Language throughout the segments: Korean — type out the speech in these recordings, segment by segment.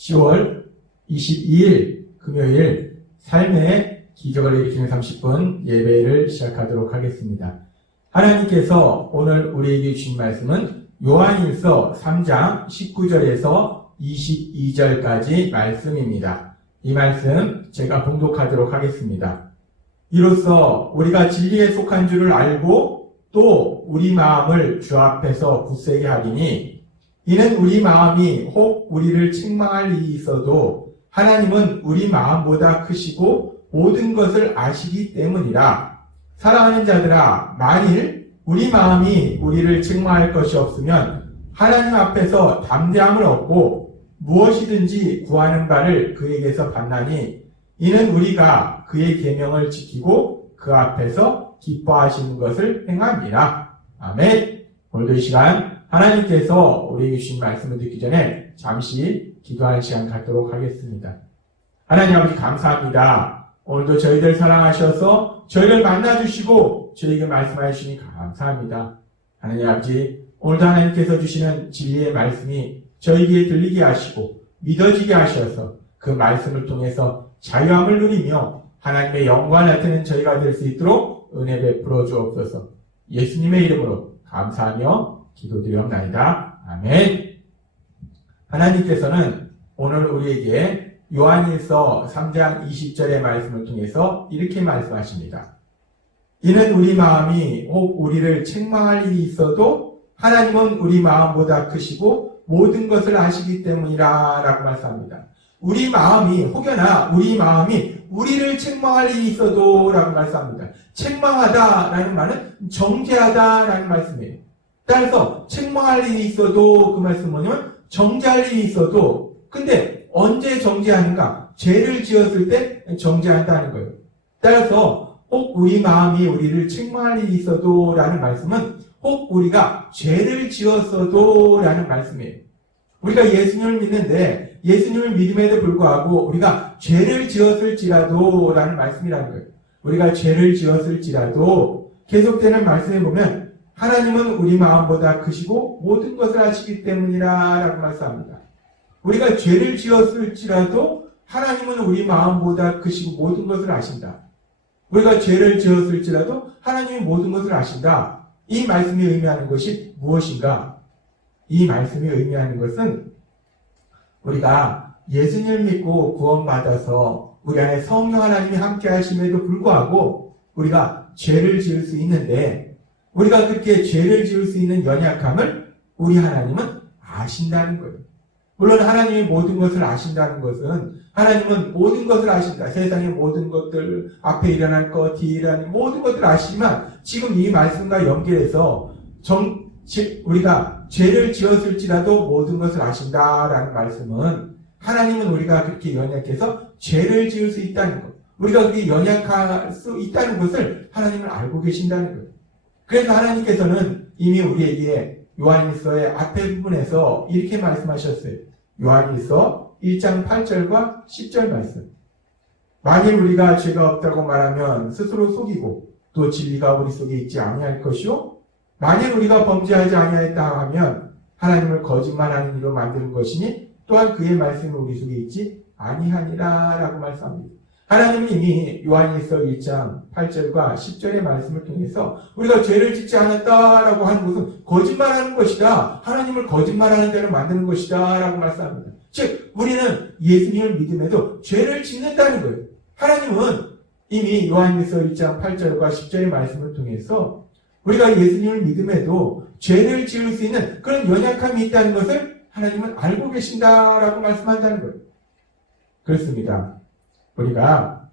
10월 22일 금요일 삶의 기적을 일으키는 30분 예배를 시작하도록 하겠습니다. 하나님께서 오늘 우리에게 주신 말씀은 요한일서 3장 19절에서 22절까지 말씀입니다. 이 말씀 제가 봉독하도록 하겠습니다. 이로써 우리가 진리에 속한 줄을 알고 또 우리 마음을 주 앞에서 굳세게 하리니 이는 우리 마음이 혹 우리를 책망할 일이 있어도 하나님은 우리 마음보다 크시고 모든 것을 아시기 때문이라. 사랑하는 자들아, 만일 우리 마음이 우리를 책망할 것이 없으면 하나님 앞에서 담대함을 얻고 무엇이든지 구하는 바를 그에게서 받나니 이는 우리가 그의 계명을 지키고 그 앞에서 기뻐하시는 것을 행함이라. 아멘. 오늘도 이 시간 하나님께서 우리에게 주신 말씀을 듣기 전에 잠시 기도하는 시간 갖도록 하겠습니다. 하나님 아버지 감사합니다. 오늘도 저희들 사랑하셔서 저희를 만나주시고 저희에게 말씀해 주시니 감사합니다. 하나님 아버지, 오늘도 하나님께서 주시는 진리의 말씀이 저희에게 들리게 하시고 믿어지게 하셔서 그 말씀을 통해서 자유함을 누리며 하나님의 영광을 나타내는 저희가 될 수 있도록 은혜 베풀어 주옵소서. 예수님의 이름으로 감사하며 기도드리옵나이다. 아멘. 하나님께서는 오늘 우리에게 요한일서 3장 20절의 말씀을 통해서 이렇게 말씀하십니다. 이는 우리 마음이 혹 우리를 책망할 일이 있어도 하나님은 우리 마음보다 크시고 모든 것을 아시기 때문이라 라고 말씀합니다. 우리 마음이 혹여나 우리 마음이 우리를 책망할 일이 있어도 라고 말씀합니다. 책망하다라는 말은 정죄하다라는 말씀이에요. 따라서 책망할 일이 있어도 그 말씀은 뭐냐면 정죄할 일이 있어도, 근데 언제 정죄하는가? 죄를 지었을 때 정죄한다는 거예요. 따라서 혹 우리 마음이 우리를 책망할 일이 있어도 라는 말씀은 혹 우리가 죄를 지었어도 라는 말씀이에요. 우리가 예수님을 믿는데 예수님을 믿음에도 불구하고 우리가 죄를 지었을지라도 라는 말씀이라는 거예요. 우리가 죄를 지었을지라도 계속되는 말씀에 보면 하나님은 우리 마음보다 크시고 모든 것을 아시기 때문이라 라고 말씀합니다. 우리가 죄를 지었을지라도 하나님은 우리 마음보다 크시고 모든 것을 아신다. 우리가 죄를 지었을지라도 하나님이 모든 것을 아신다. 이 말씀이 의미하는 것이 무엇인가? 이 말씀이 의미하는 것은 우리가 예수님을 믿고 구원받아서 우리 안에 성령 하나님이 함께 하심에도 불구하고 우리가 죄를 지을 수 있는데 우리가 그렇게 죄를 지을 수 있는 연약함을 우리 하나님은 아신다는 거예요. 물론 하나님이 모든 것을 아신다는 것은 하나님은 모든 것을 아신다. 세상의 모든 것들, 앞에 일어날 것, 뒤에 일어날 모든 것들을 아시지만 지금 이 말씀과 연결해서 우리가 죄를 지었을지라도 모든 것을 아신다라는 말씀은 하나님은 우리가 그렇게 연약해서 죄를 지을 수 있다는 것, 우리가 그렇게 연약할 수 있다는 것을 하나님은 알고 계신다는 거예요. 그래서 하나님께서는 이미 우리에게 요한일서의 앞에 부분에서 이렇게 말씀하셨어요. 요한일서 1장 8절과 10절 말씀. 만일 우리가 죄가 없다고 말하면 스스로 속이고 또 진리가 우리 속에 있지 아니할 것이요 만일 우리가 범죄하지 아니하였다 하면 하나님을 거짓말하는 이로 만드는 것이니 또한 그의 말씀이 우리 속에 있지 아니하니라 라고 말씀합니다. 하나님은 이미 요한일서 1장 8절과 10절의 말씀을 통해서 우리가 죄를 짓지 않았다라고 하는 것은 거짓말하는 것이다. 하나님을 거짓말하는 대로 만드는 것이다 라고 말씀합니다. 즉 우리는 예수님을 믿음에도 죄를 짓는다는 거예요. 하나님은 이미 요한일서 1장 8절과 10절의 말씀을 통해서 우리가 예수님을 믿음에도 죄를 지을 수 있는 그런 연약함이 있다는 것을 하나님은 알고 계신다라고 말씀한다는 거예요. 그렇습니다. 우리가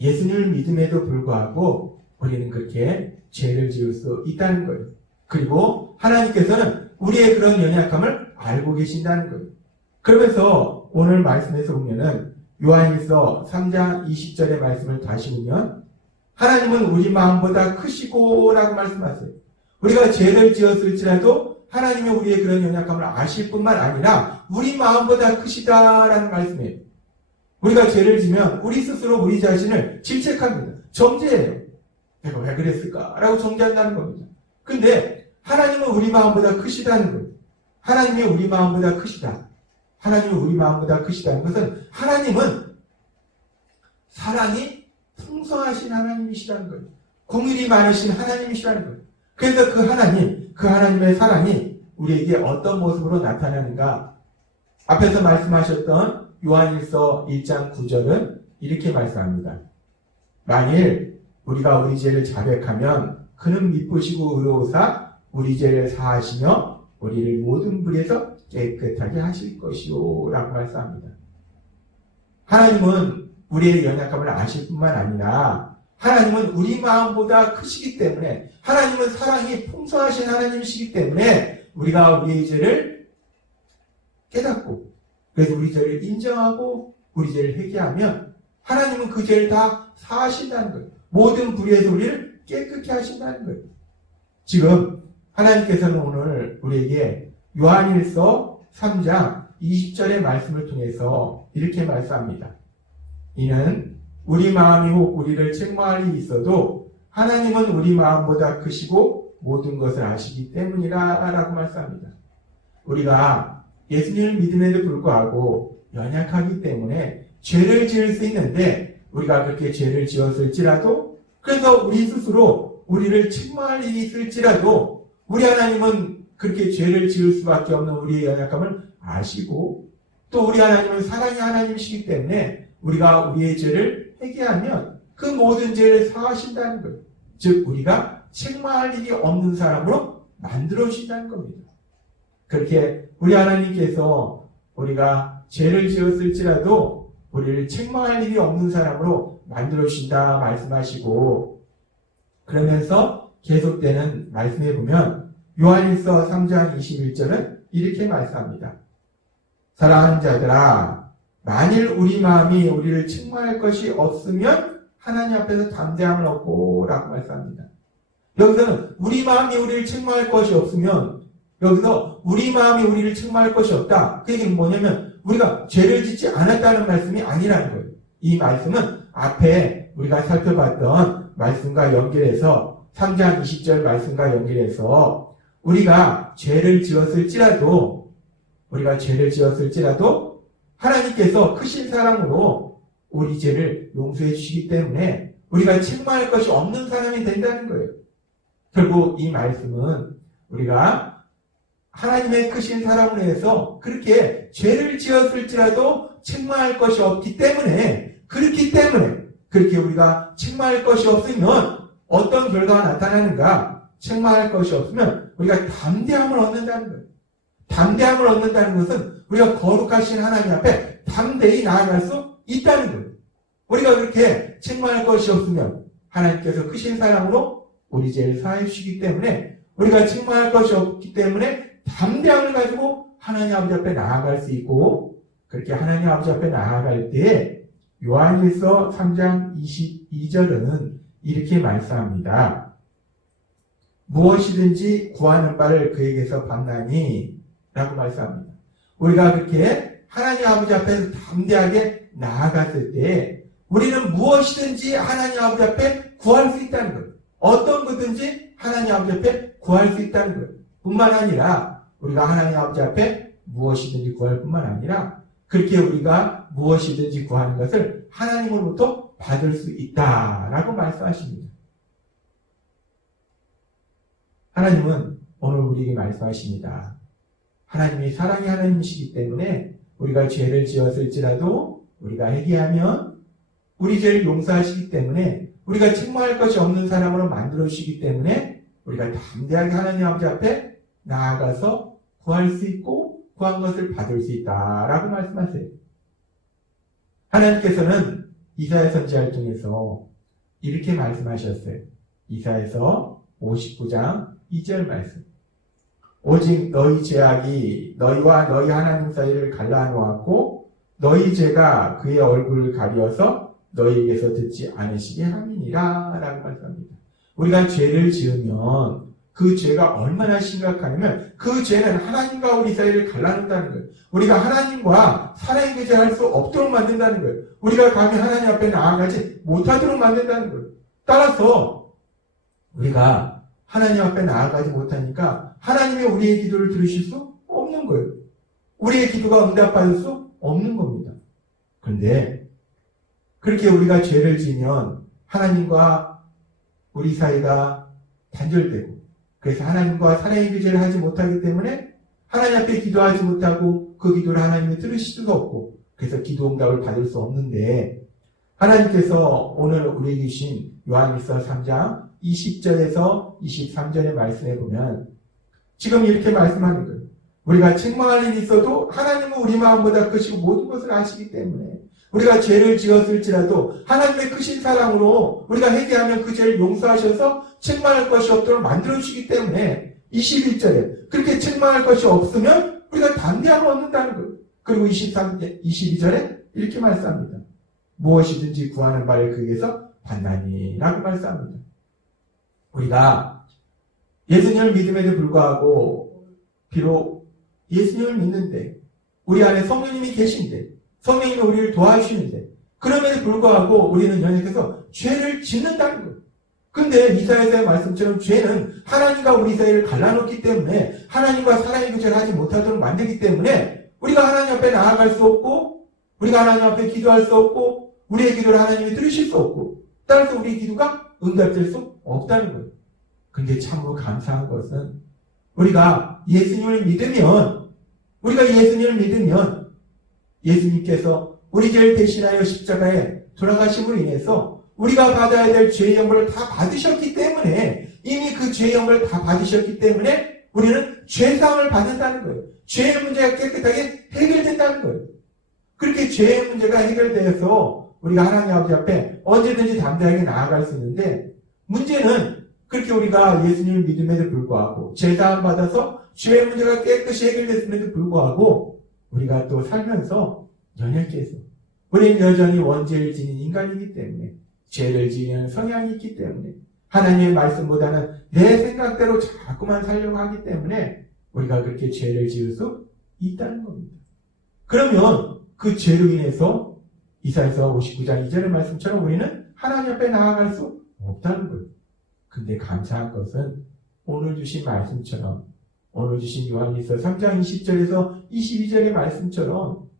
예수님을 믿음에도 불구하고 우리는 그렇게 죄를 지을 수 있다는 거예요. 그리고 하나님께서는 우리의 그런 연약함을 알고 계신다는 거예요. 그러면서 오늘 말씀에서 보면은 요한일서 3장 20절의 말씀을 다시 보면 하나님은 우리 마음보다 크시고 라고 말씀하세요. 우리가 죄를 지었을지라도 하나님이 우리의 그런 연약함을 아실 뿐만 아니라 우리 마음보다 크시다라는 말씀이에요. 우리가 죄를 지면 우리 스스로 우리 자신을 질책합니다. 정죄해요. 내가 왜 그랬을까? 라고 정죄한다는 겁니다. 근데 하나님은 우리 마음보다 크시다는 거예요. 하나님이 우리 마음보다 크시다. 하나님은 우리 마음보다 크시다는 것은 하나님은 사랑이 풍성하신 하나님이시라는 거예요. 공일이 많으신 하나님이시라는 거예요. 그래서 그 하나님의 사랑이 우리에게 어떤 모습으로 나타나는가? 앞에서 말씀하셨던 요한일서 1장 9절은 이렇게 말씀합니다. 만일 우리가 우리 죄를 자백하면 그는 미쁘시고 의로우사 우리 죄를 사하시며 우리를 모든 불에서 깨끗하게 하실 것이요 라고 말씀합니다. 하나님은 우리의 연약함을 아실 뿐만 아니라 하나님은 우리 마음보다 크시기 때문에 하나님은 사랑이 풍성하신 하나님이시기 때문에 우리가 우리의 죄를 깨닫고 그래서 우리 죄를 인정하고 우리 죄를 회개하면 하나님은 그 죄를 다 사하신다는 거예요. 모든 불의에서 우리를 깨끗게 하신다는 거예요. 지금 하나님께서는 오늘 우리에게 요한일서 3장 20절의 말씀을 통해서 이렇게 말씀합니다. 이는 우리 마음이 혹 우리를 책망할 일이 있어도 하나님은 우리 마음보다 크시고 모든 것을 아시기 때문이라 라고 말씀합니다. 우리가 예수님을 믿음에도 불구하고 연약하기 때문에 죄를 지을 수 있는데 우리가 그렇게 죄를 지었을지라도 그래서 우리 스스로 우리를 책망할 일이 있을지라도 우리 하나님은 그렇게 죄를 지을 수밖에 없는 우리의 연약함을 아시고 또 우리 하나님은 사랑의 하나님이시기 때문에 우리가 우리의 죄를 회개하면 그 모든 죄를 사하신다는 거예요. 즉 우리가 책망할 일이 없는 사람으로 만들어 주신다는 겁니다. 그렇게 우리 하나님께서 우리가 죄를 지었을지라도 우리를 책망할 일이 없는 사람으로 만들어 주신다 말씀하시고 그러면서 계속되는 말씀에 보면 요한일서 3장 21절은 이렇게 말씀합니다. 사랑하는 자들아 만일 우리 마음이 우리를 책망할 것이 없으면 하나님 앞에서 담대함을 얻고 라고 말씀합니다. 여기서는 우리 마음이 우리를 책망할 것이 없으면 여기서 우리 마음이 우리를 책망할 것이 없다. 그 얘기는 뭐냐면 우리가 죄를 짓지 않았다는 말씀이 아니라는 거예요. 이 말씀은 앞에 우리가 살펴봤던 말씀과 연결해서 3장 20절 말씀과 연결해서 우리가 죄를 지었을지라도 하나님께서 크신 사랑으로 우리 죄를 용서해 주시기 때문에 우리가 책망할 것이 없는 사람이 된다는 거예요. 결국 이 말씀은 우리가 하나님의 크신 사랑으로 해서 그렇게 죄를 지었을지라도 책망할 것이 없기 때문에 그렇게 우리가 책망할 것이 없으면 어떤 결과가 나타나는가? 책망할 것이 없으면 우리가 담대함을 얻는다는 거예요. 담대함을 얻는다는 것은 우리가 거룩하신 하나님 앞에 담대히 나아갈 수 있다는 거예요. 우리가 그렇게 책망할 것이 없으면 하나님께서 크신 사랑으로 우리 죄를 사해 주시기 때문에 우리가 책망할 것이 없기 때문에 담대함을 가지고 하나님 아버지 앞에 나아갈 수 있고 그렇게 하나님 아버지 앞에 나아갈 때 요한일서 3장 22절은 이렇게 말씀합니다. 무엇이든지 구하는 바를 그에게서 받나니 라고 말씀합니다. 우리가 그렇게 하나님 아버지 앞에서 담대하게 나아갔을 때 우리는 무엇이든지 하나님 아버지 앞에 구할 수 있다는 거예요. 어떤 거든지 하나님 아버지 앞에 구할 수 있다는 거예요. 뿐만 아니라 우리가 하나님 아버지 앞에 무엇이든지 구할 뿐만 아니라 그렇게 우리가 무엇이든지 구하는 것을 하나님으로부터 받을 수 있다라고 말씀하십니다. 하나님은 오늘 우리에게 말씀하십니다. 하나님이 사랑의 하나님이시기 때문에 우리가 죄를 지었을지라도 우리가 회개하면 우리 죄를 용서하시기 때문에 우리가 책망할 것이 없는 사람으로 만들어 주시기 때문에 우리가 담대하게 하나님 아버지 앞에 나아가서 구할 수 있고 구한 것을 받을 수 있다라고 말씀하세요. 하나님께서는 이사야 선지자를 통해서 이렇게 말씀하셨어요. 이사야서 59장 2절 말씀. 오직 너희 죄악이 너희와 너희 하나님 사이를 갈라놓았고 너희 죄가 그의 얼굴을 가리어서 너희에게서 듣지 않으시게 함이니라 라고 말씀합니다. 우리가 죄를 지으면 그 죄가 얼마나 심각하냐면 그 죄는 하나님과 우리 사이를 갈라놓는다는 거예요. 우리가 하나님과 사랑의 교제할 수 없도록 만든다는 거예요. 우리가 감히 하나님 앞에 나아가지 못하도록 만든다는 거예요. 따라서 우리가 하나님 앞에 나아가지 못하니까 하나님이 우리의 기도를 들으실 수 없는 거예요. 우리의 기도가 응답받을 수 없는 겁니다. 그런데 그렇게 우리가 죄를 지면 하나님과 우리 사이가 단절되고, 그래서 하나님과 사랑의 교제를 하지 못하기 때문에 하나님 앞에 기도하지 못하고 그 기도를 하나님이 들으실 수도 없고, 그래서 기도 응답을 받을 수 없는데, 하나님께서 오늘 우리에게 주신 요한일서 3장 20절에서 23절의 말씀에 보면 지금 이렇게 말씀하는 거예요. 우리가 책망할 일이 있어도 하나님은 우리 마음보다 크시고 모든 것을 아시기 때문에 우리가 죄를 지었을지라도 하나님의 크신 사랑으로 우리가 회개하면 그 죄를 용서하셔서 책망할 것이 없도록 만들어주시기 때문에 21절에 그렇게 책망할 것이 없으면 우리가 담대함을 얻는다는 거예요. 그리고 22절에 이렇게 말씀합니다. 무엇이든지 구하는 바를 그에게서 받나니 라고 말씀합니다. 우리가 예수님을 믿음에도 불구하고 비록 예수님을 믿는데 우리 안에 성령님이 계신데 성령님이 우리를 도와주시는데 그럼에도 불구하고 우리는 연약해서 죄를 짓는다는 거예요. 근데 이사야서의 말씀처럼 죄는 하나님과 우리 사이를 갈라놓기 때문에 하나님과 사랑의 교제를 하지 못하도록 만들기 때문에 우리가 하나님 앞에 나아갈 수 없고 우리가 하나님 앞에 기도할 수 없고 우리의 기도를 하나님이 들으실 수 없고 따라서 우리의 기도가 응답될 수 없다는 거예요. 근데 참으로 감사한 것은 우리가 예수님을 믿으면 예수님께서 우리 죄를 대신하여 십자가에 돌아가심으로 인해서 우리가 받아야 될 죄의 형벌을 다 받으셨기 때문에 이미 그 죄의 형벌을 다 받으셨기 때문에 우리는 죄사함을 받는다는 거예요. 죄의 문제가 깨끗하게 해결된다는 거예요. 그렇게 죄의 문제가 해결되어서 우리가 하나님 아버지 앞에 언제든지 담대하게 나아갈 수 있는데 문제는 그렇게 우리가 예수님을 믿음에도 불구하고 죄사함 받아서 죄의 문제가 깨끗이 해결됐음에도 불구하고 우리가 또 살면서 연약해서 우리는 여전히 원죄를 지닌 인간이기 때문에 죄를 지는 성향이 있기 때문에 하나님의 말씀보다는 내 생각대로 자꾸만 살려고 하기 때문에 우리가 그렇게 죄를 지을 수 있다는 겁니다. 그러면 그 죄로 인해서 이사야서 59장 2절의 말씀처럼 우리는 하나님 앞에 나아갈 수 없다는 거예요. 근데 감사한 것은 오늘 주신 말씀처럼 오늘 주신 요한일서 3장 20절에서 22절의 말씀처럼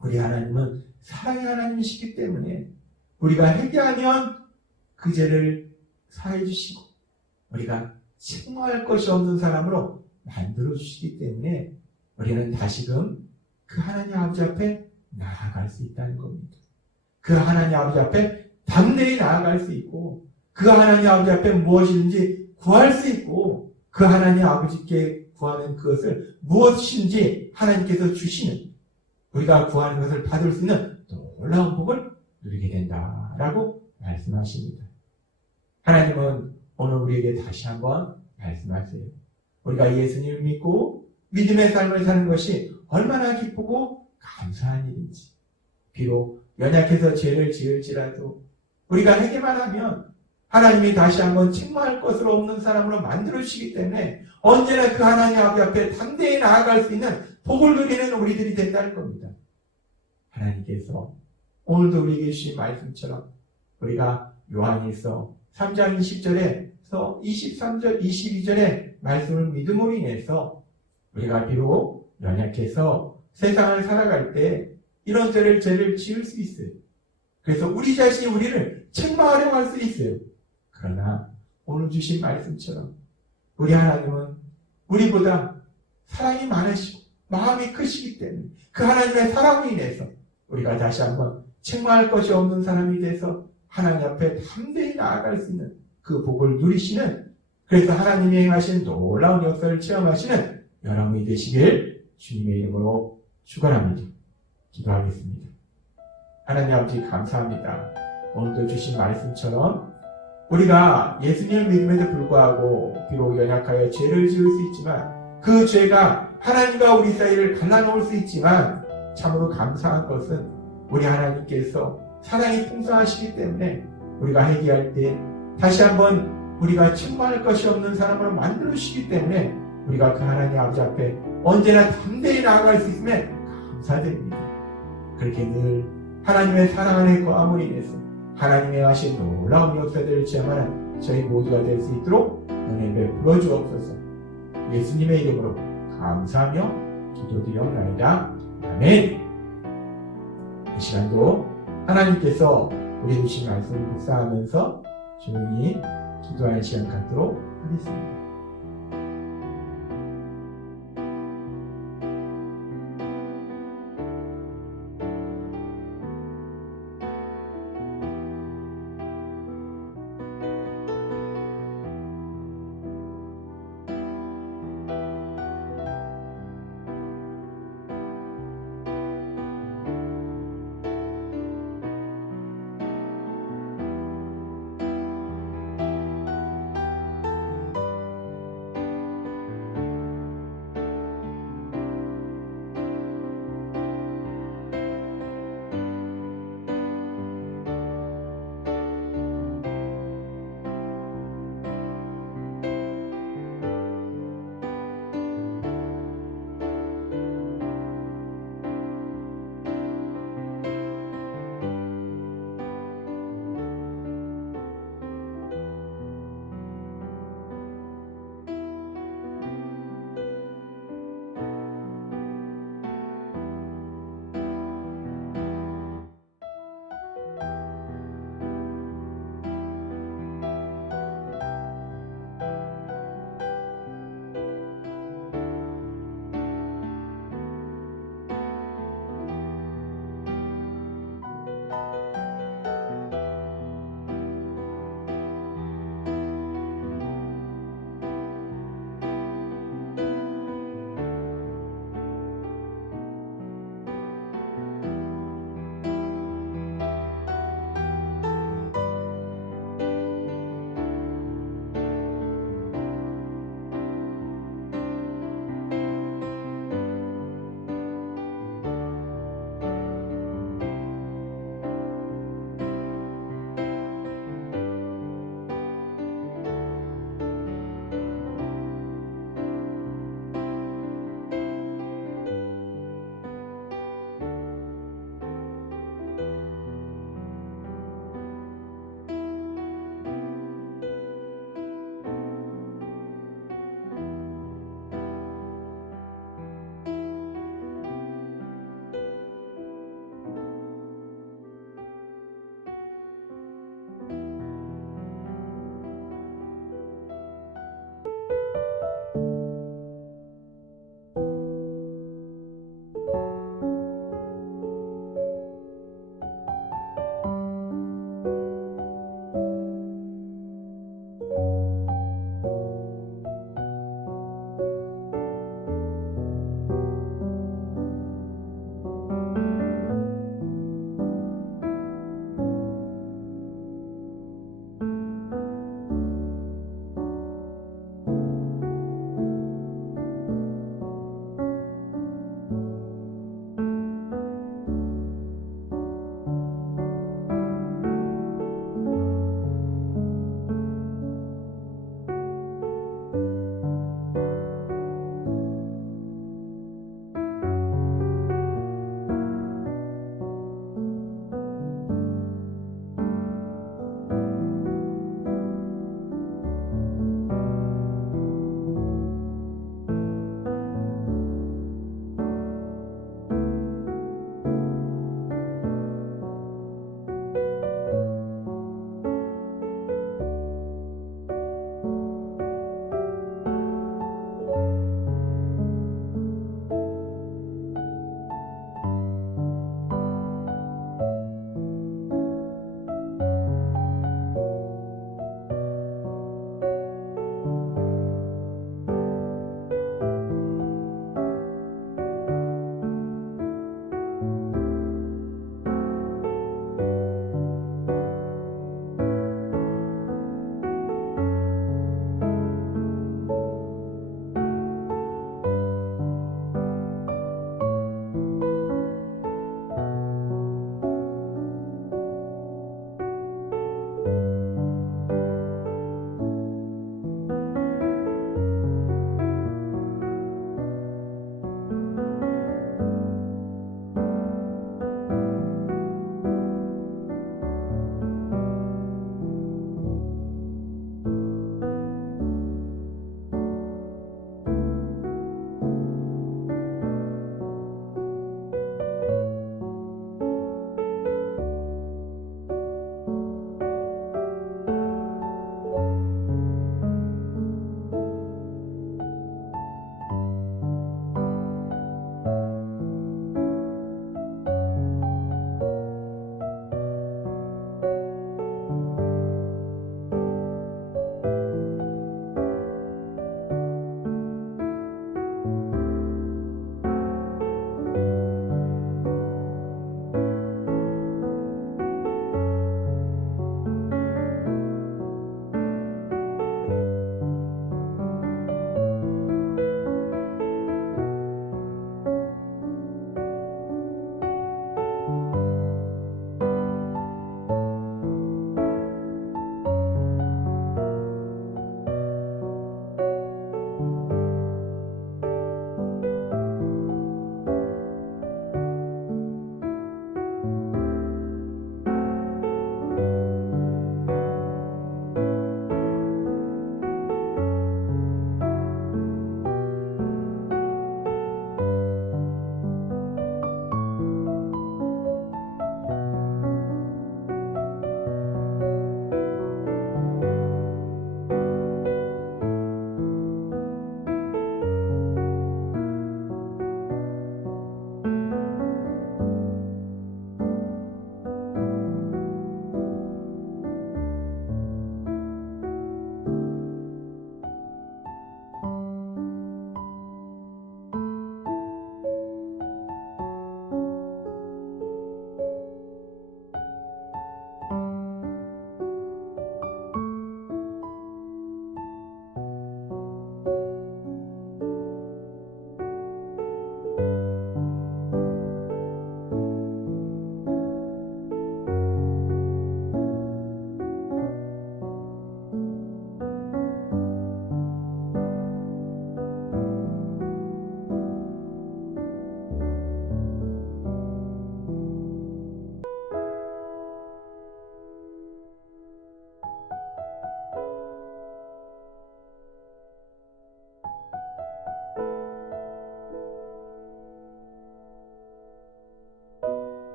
우리 하나님은 사랑의 하나님이시기 때문에 우리가 회개하면 그 죄를 사해 주시고 우리가 책망할 것이 없는 사람으로 만들어 주시기 때문에 우리는 다시금 그 하나님 아버지 앞에 나아갈 수 있다는 겁니다. 그 하나님 아버지 앞에 담대히 나아갈 수 있고 그 하나님 아버지 앞에 무엇이든지 구할 수 있고 그 하나님 아버지께 구하는 그것을 무엇인지 하나님께서 주시는 우리가 구하는 것을 받을 수 있는 놀라운 복을 누리게 된다라고 말씀하십니다. 하나님은 오늘 우리에게 다시 한번 말씀하세요. 우리가 예수님을 믿고 믿음의 삶을 사는 것이 얼마나 기쁘고 감사한 일인지. 비록 연약해서 죄를 지을지라도 우리가 회개만 하면 하나님이 다시 한번 책망할 것으로 없는 사람으로 만들어주시기 때문에 언제나 그 하나님 아버지 앞에 담대히 나아갈 수 있는 복을 누리는 우리들이 된다는 겁니다. 하나님께서 오늘도 우리에게 주신 말씀처럼 우리가 요한일서 3장 20절에서 23절, 22절의 말씀을 믿음으로 인해서 우리가 비록 연약해서 세상을 살아갈 때 이런 죄를 지을 수 있어요. 그래서 우리 자신이 우리를 책망하려고 할 수 있어요. 그러나 오늘 주신 말씀처럼 우리 하나님은 우리보다 사랑이 많으시고 마음이 크시기 때문에 그 하나님의 사랑으로 인해서 우리가 다시 한번 책망할 것이 없는 사람이 돼서 하나님 앞에 담대히 나아갈 수 있는 그 복을 누리시는 그래서 하나님이 행하신 놀라운 역사를 체험하시는 여러분이 되시길 주님의 이름으로 축원합니다. 기도하겠습니다. 하나님 아버지 감사합니다. 오늘도 주신 말씀처럼 우리가 예수님을 믿음에도 불구하고 비록 연약하여 죄를 지을 수 있지만 그 죄가 하나님과 우리 사이를 갈라놓을 수 있지만 참으로 감사한 것은 우리 하나님께서 사랑이 풍성하시기 때문에 우리가 회개할 때 다시 한번 우리가 책망할 것이 없는 사람으로 만들어주시기 때문에 우리가 그 하나님 아버지 앞에 언제나 담대히 나아갈 수 있음에 감사드립니다. 그렇게 늘 하나님의 사랑 안에 거함으로 인해서 하나님의 하신 놀라운 역사들을 체험하는 저희 모두가 될 수 있도록 은혜 베풀어 주옵소서. 예수님의 이름으로 감사하며 기도드리옵나이다. 아멘. 이 시간도 하나님께서 우리 주신 말씀을 묵상하면서 조용히 기도하는 시간 갖도록 하겠습니다.